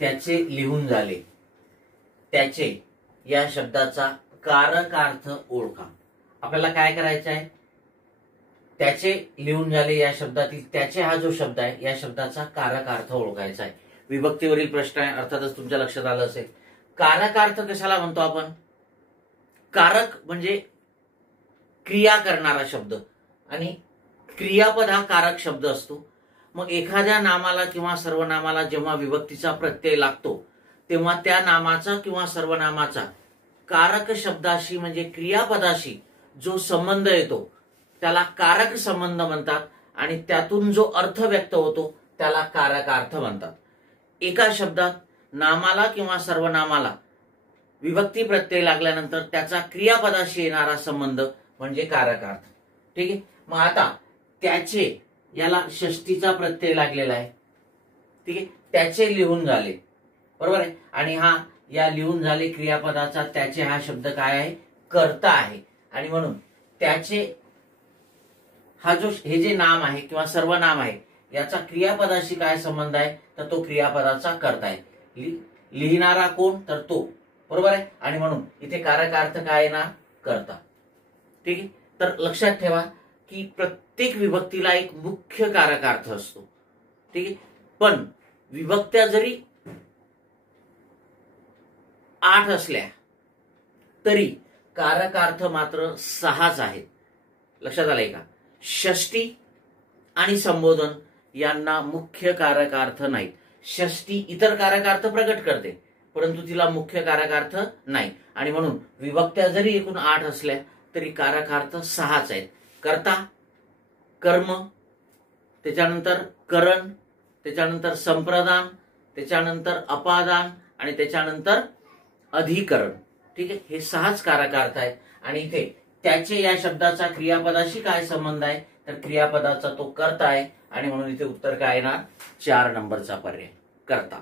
त्याचे लिहून झाले, त्याचे या शब्दाचा कारकार्थ ओळखा. आपल्याला काय करायचं आहे, त्याचे लिहून झाले या शब्दातील त्याचे हा जो शब्द आहे या शब्दाचा कारकार्थ ओळखायचा आहे. विभक्तीवरील प्रश्न आहे, अर्थातच तुमच्या लक्षात आलं असेल. कारकार्थ कशाला म्हणतो आपण? कारक म्हणजे क्रिया करणारा शब्द आणि क्रियापद हा कारक शब्द असतो. मग एखाद्या नामाला किंवा सर्वनामाला जेव्हा विभक्तीचा प्रत्यय लागतो तेव्हा त्या नामाचा किंवा सर्वनामाचा कारक शब्दाशी म्हणजे क्रियापदाशी जो संबंध येतो त्याला कारक संबंध म्हणतात आणि त्यातून जो अर्थ व्यक्त होतो त्याला कारकार्थ म्हणतात. एका शब्दात नामाला किंवा सर्वनामाला विभक्ती प्रत्यय लागल्यानंतर त्याचा क्रियापदाशी येणारा संबंध म्हणजे कारकार्थ. ठीक आहे. मग आता त्याचे याला षष्टीचा प्रत्यय लागलेला आहे. ठीक आहे. त्याचे लिहून झाले, बरोबर आहे. आणि हा या लिहून झाले क्रियापदाचा त्याचे हा शब्द काय आहे? कर्ता आहे. आणि म्हणून त्याचे हा जो हे जे नाम आहे किंवा सर्वनाम आहे याचा क्रियापदाशी काय संबंध आहे? तर तो क्रियापदाचा कर्ता आहे. लिहिणारा कोण? तर तो, बरोबर आहे. आणि म्हणून इथे कारकार्थ काय ना? कर्ता. ठीक आहे. तर लक्षात ठेवा की प्रत्येक विभक्तीला एक मुख्य कारकार्थ असतो. ठीक आहे. पण विभक्त्या जरी 8 असल्या तरी कारकार्थ मात्र 6च आहेत. लक्षात आलंय का? षष्टी आणि संबोधन यांना मुख्य कारकार्थ नाहीत. षष्टी इतर कारकार्थ प्रकट करते परंतु तिला मुख्य कारकार्थ नाही. आणि म्हणून विभक्त्या जरी एकूण 8 असल्या तरी कारकार्थ 6च आहेत. कर्ता, कर्म, त्याच्यानंतर करण, त्याच्यानंतर संप्रदान, त्याच्यानंतर अपादान आणि त्याच्यानंतर अधिकरण. ठीक आहे. हे 6च कारकार्थ आहेत. आणि इथे त्याचे या शब्दाचा क्रियापदाशी काय संबंध आहे? तर क्रियापदाचा तो कर्ता आहे आणि म्हणून इथे उत्तर काय येणार? 4 नंबरचा पर्याय कर्ता.